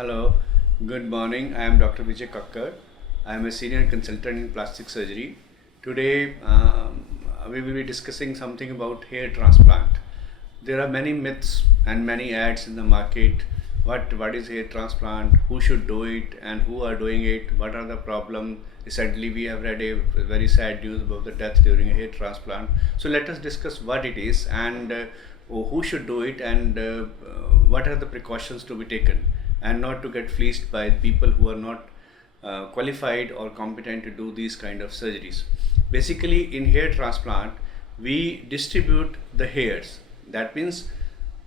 Hello, good morning. I am Dr. Vijay Kakkar. I am a senior consultant in plastic surgery. Today, we will be discussing something about hair transplant. There are many myths and many ads in the market. What is hair transplant? Who should do it and who are doing it? What are the problems? Recently, we have read a very sad news about the death during a hair transplant. So let us discuss what it is and who should do it and what are the precautions to be taken and not to get fleeced by people who are not qualified or competent to do these kind of surgeries. Basically, in hair transplant, we distribute the hairs. That means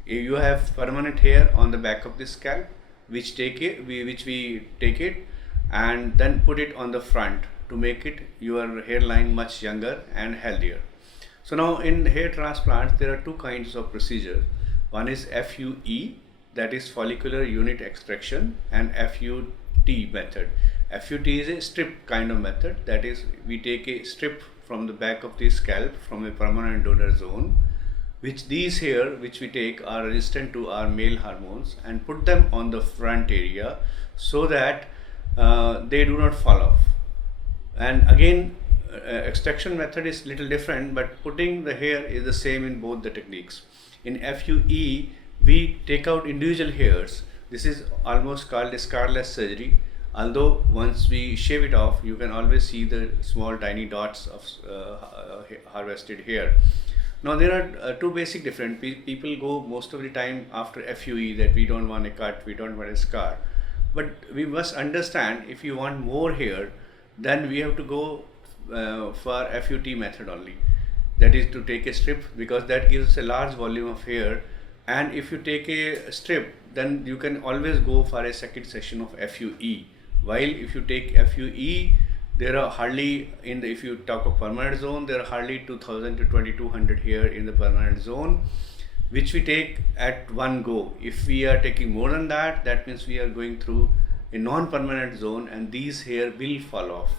you have permanent hair on the back of the scalp, which we take it and then put it on the front to make it your hairline much younger and healthier. So now in hair transplants, there are two kinds of procedure. One is FUE, that is follicular unit extraction, and FUT method. FUT is a strip kind of method, that is we take a strip from the back of the scalp from a permanent donor zone, which these hair which we take are resistant to our male hormones, and put them on the front area so that they do not fall off. And again, extraction method is little different, but putting the hair is the same in both the techniques. In FUE, we take out individual hairs. This is almost called a scarless surgery. Although once we shave it off, you can always see the small tiny dots of harvested hair. Now there are two basic different. People go most of the time after FUE that we don't want a cut, we don't want a scar. But we must understand, if you want more hair, then we have to go for FUT method only. That is to take a strip, because that gives a large volume of hair. And if you take a strip, then you can always go for a second session of FUE. While if you take FUE, there are hardly if you talk of permanent zone, there are hardly 2000 to 2200 hair in the permanent zone, which we take at one go. If we are taking more than that, that means we are going through a non-permanent zone and these hair will fall off.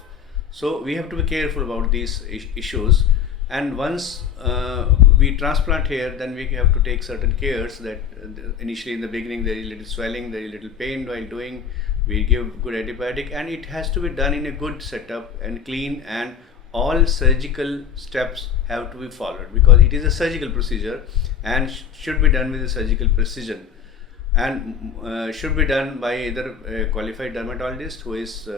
So we have to be careful about these issues. And once we transplant hair, then we have to take certain cares that initially in the beginning there is little swelling, there is little pain while doing. We give good antibiotic, and it has to be done in a good setup and clean, and all surgical steps have to be followed because it is a surgical procedure and should be done with a surgical precision, and should be done by either a qualified dermatologist who is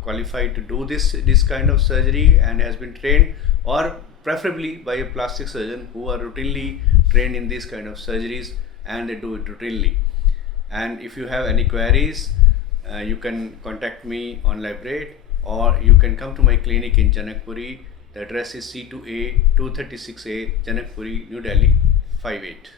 qualified to do this kind of surgery and has been trained, or preferably by a plastic surgeon who are routinely trained in these kind of surgeries and they do it routinely. And if you have any queries, you can contact me on Lybrate, or you can come to my clinic in Janakpuri. The address is C2A 236A, Janakpuri, New Delhi 58.